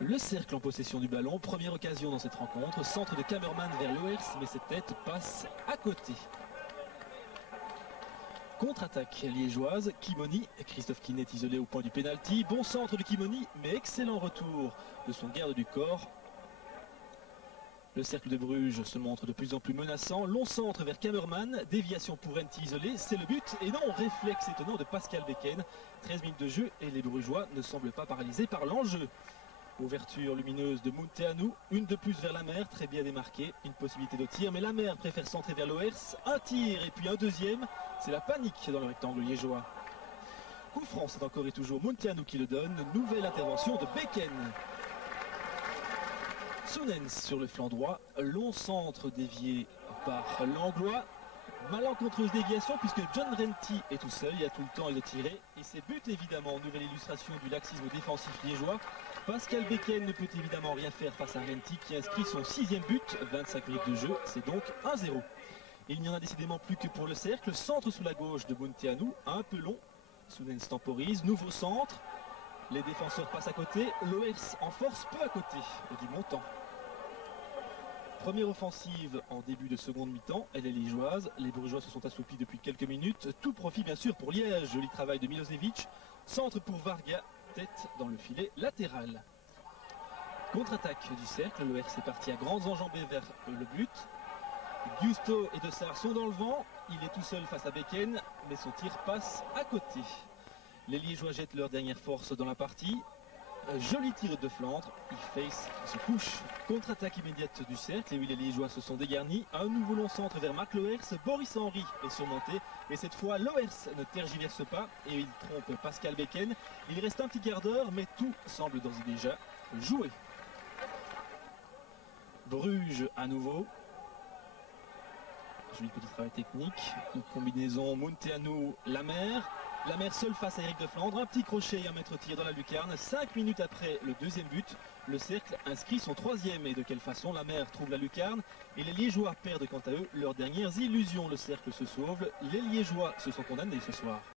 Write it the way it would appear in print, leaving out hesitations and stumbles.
Le cercle en possession du ballon, première occasion dans cette rencontre, centre de Kamerman vers Loers, mais cette tête passe à côté. Contre-attaque liégeoise, Kimoni, Christophe Kinet isolé au point du pénalty, bon centre de Kimoni, mais excellent retour de son garde du corps. Le cercle de Bruges se montre de plus en plus menaçant, long centre vers Kamerman, déviation pour Renti isolé, c'est le but, et non, réflexe étonnant de Pascal Becken. 13 minutes de jeu et les Brugeois ne semblent pas paralysés par l'enjeu. Ouverture lumineuse de Munteanu, une de plus vers la mer, très bien démarquée, une possibilité de tir, mais la mer préfère centrer vers Loers, un tir et puis un deuxième, c'est la panique dans le rectangle liégeois. Coup franc, c'est encore et toujours Munteanu qui le donne, nouvelle intervention de Becken. Sounens sur le flanc droit, long centre dévié par l'Anglois, malencontreuse déviation puisque John Renti est tout seul, il a tout le temps de tirer, et c'est but évidemment, nouvelle illustration du laxisme défensif liégeois. Pascal Becken ne peut évidemment rien faire face à Renti qui inscrit son 6e but, 25 minutes de jeu, c'est donc 1-0. Il n'y en a décidément plus que pour le cercle, centre sous la gauche de Munteanu, un peu long, Sounens temporise, nouveau centre, les défenseurs passent à côté, Loers en force peu à côté du montant. Première offensive en début de seconde mi-temps, elle est liégeoise, les Brugeois se sont assoupis depuis quelques minutes, tout profit bien sûr pour Liège, joli travail de Milosevic, centre pour Varga, tête dans le filet latéral. Contre-attaque du cercle, le RC est parti à grandes enjambées vers le but. Gusto et De Sar sont dans le vent, il est tout seul face à Becken, mais son tir passe à côté. Les Liégeois jettent leur dernière force dans la partie. Joli tir de Flandre, il face, se couche. Contre-attaque immédiate du cercle, et oui, les Liégeois se sont dégarnis. Un nouveau long centre vers Marc Loers, Boris Henry est surmonté. Et cette fois, Loers ne tergiverse pas et il trompe Pascal Becken. Il reste un petit quart d'heure, mais tout semble d'ores et déjà joué. Bruges à nouveau. Joli petit travail technique. Une combinaison Munteanu-Lamer. La mer seule face à Eric de Flandre, un petit crochet et un mètre tir dans la lucarne. 5 minutes après le deuxième but, le cercle inscrit son 3e. Et de quelle façon la mer trouve la lucarne. Et les Liégeois perdent quant à eux leurs dernières illusions. Le cercle se sauve, les Liégeois se sont condamnés ce soir.